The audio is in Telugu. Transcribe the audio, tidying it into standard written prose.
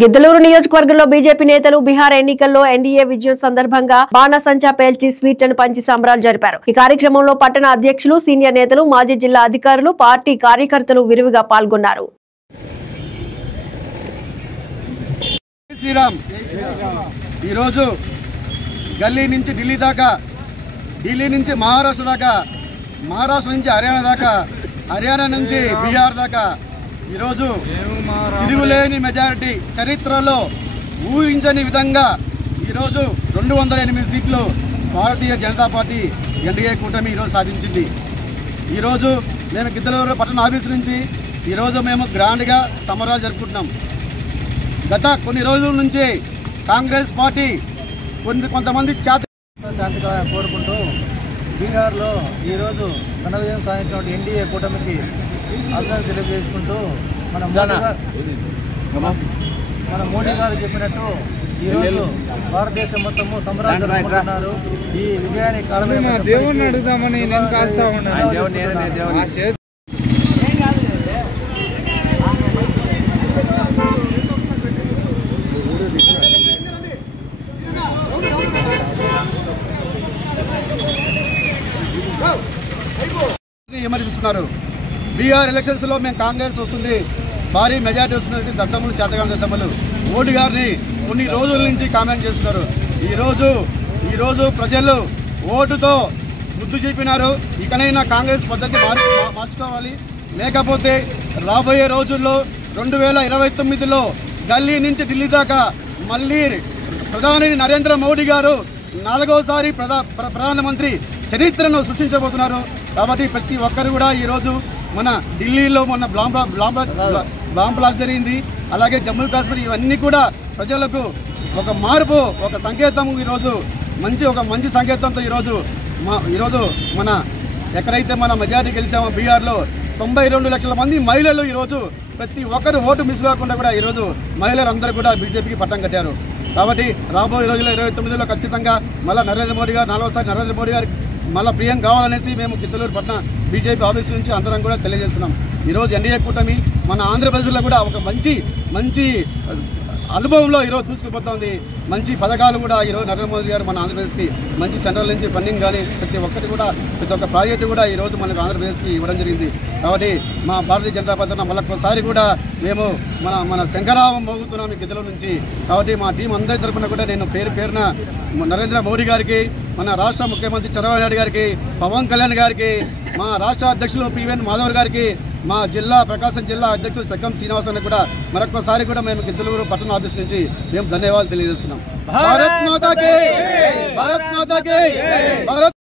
గిద్దలూరు నియోజకవర్గంలో బీజేపీ నేతలు బీహార్ ఎన్నికల్లో ఎన్డీఏ విజయం సందర్భంగా బాణసంచా పేల్చి స్వీట్లను పంచి సంబరాలు జరిపారు। ఈ కార్యక్రమంలో పట్టణ అధ్యక్షులు, సీనియర్ నేతలు, మాజీ జిల్లా అధికారులు, పార్టీ కార్యకర్తలు విరివిగా పాల్గొన్నారు। ఈ రోజు గల్లీ నుంచి ఢిల్లీ దాకా, ఢిల్లీ నుంచి మహారాష్ట్ర దాకా, మహారాష్ట్ర నుంచి హర్యానా దాకా, హర్యానా నుంచి బీహార్ దాకా ఈరోజు తిరుగులేని మెజారిటీ, చరిత్రలో ఊహించని విధంగా ఈరోజు 208 సీట్లు భారతీయ జనతా పార్టీ ఎన్డీఏ కూటమి ఈరోజు సాధించింది। ఈరోజు మేము గిద్దలూరు పట్టణ ఆఫీసు నుంచి ఈరోజు మేము గ్రాండ్గా సంబరాలు జరుపుకుంటున్నాం। గత కొన్ని రోజుల నుంచి కాంగ్రెస్ పార్టీ కొంతమంది శాంతిగా కోరుకుంటూ బీహార్లో ఈరోజు ఘన విజయం సాధించిన ఎన్డీఏ కూటమికి అభినందనలు తెలియజేసుకుంటూ మన మోడీ గారు చెప్పినట్టు ఈరోజు భారతదేశం మొత్తము సంబరాలు జరుపుకుంటున్నారు। ఈ విజయాన్ని దేవుణ్ణి అడుగుదామని నేను కాస్తా ఉన్నాను। విమర్శిస్తున్నారు। బీహార్ ఎలక్షన్స్ లో మేము కాంగ్రెస్ వస్తుంది, భారీ మెజార్టీ వస్తుంది, దద్దములు చేతగాని దద్దములు మోడీ గారిని కొన్ని రోజుల నుంచి కామెంట్ చేస్తున్నారు। ఈరోజు ప్రజలు ఓటుతో బుద్ధి చెప్పినారు। ఇకనైనా కాంగ్రెస్ పద్ధతి మార్చుకోవాలి, లేకపోతే రాబోయే రోజుల్లో 2029లో గల్లీ నుంచి ఢిల్లీ దాకా మళ్ళీ ప్రధాని నరేంద్ర మోడీ గారు 4వసారి ప్రధానమంత్రి చరిత్రను సృష్టించబోతున్నారు। కాబట్టి ప్రతి ఒక్కరు కూడా ఈరోజు మన ఢిల్లీలో మొన్న బాంబ్ బ్లాస్ట్ జరిగింది, అలాగే జమ్మూ కాశ్మీర్, ఇవన్నీ కూడా ప్రజలకు ఒక మార్పు, ఒక సంకేతం, ఈరోజు మంచి సంకేతంతో ఈరోజు మన ఎక్కడైతే మన మెజారిటీ గెలిచామో బీహార్లో 92 లక్షల మంది మహిళలు ఈరోజు ప్రతి ఒక్కరు ఓటు మిస్ కాకుండా కూడా ఈరోజు మహిళలందరూ కూడా బీజేపీకి పట్టం కట్టారు। కాబట్టి రాబోయే రోజుల్లో 29లో ఖచ్చితంగా మళ్ళీ నరేంద్ర మోడీ గారు 4వసారి నరేంద్ర మోడీ గారికి మళ్ళీ ప్రియం కావాలనేసి మేము గిద్దలూరు పట్టణ బీజేపీ ఆఫీస్ నుంచి అందరం కూడా తెలియజేస్తున్నాం। ఈరోజు ఎన్డీఏ కూటమి మన ఆంధ్రప్రదేశ్లో కూడా ఒక మంచి అనుభవంలో ఈరోజు దూసుకుపోతుంది। మంచి పథకాలు కూడా ఈరోజు నరేంద్ర మోదీ గారు మన ఆంధ్రప్రదేశ్కి మంచి సెంట్రల్ నుంచి ఫండింగ్ కానీ ప్రతి ఒక్క ప్రాజెక్టు కూడా ఈరోజు మనకు ఆంధ్రప్రదేశ్కి ఇవ్వడం జరిగింది। కాబట్టి మా భారతీయ జనతా పార్టీ మళ్ళొకసారి కూడా మేము మన శంఖరావం మోగుతున్నాం ఈ గిద్దలూరు నుంచి। కాబట్టి మా టీం అందరి తరఫున కూడా నేను పేరున నరేంద్ర మోడీ గారికి, మన రాష్ట్ర ముఖ్యమంత్రి చంద్రబాబు నాయుడు గారికి, పవన్ కళ్యాణ్ గారికి, మా రాష్ట్ర అధ్యక్షులు పివిఎన్ మాధవ్ గారికి, మా ప్రకాశం జిల్లా అధ్యక్షుడు సగ్గం శ్రీనివాసన్ కూడా మరొకసారి కూడా మేము గిద్దలూరు పట్టణ ఆఫీస్ నుంచి మేము ధన్యవాదాలు తెలియజేస్తున్నాం। భారత్ మాతా కీ, భారత్ మాతా కీ, భారత్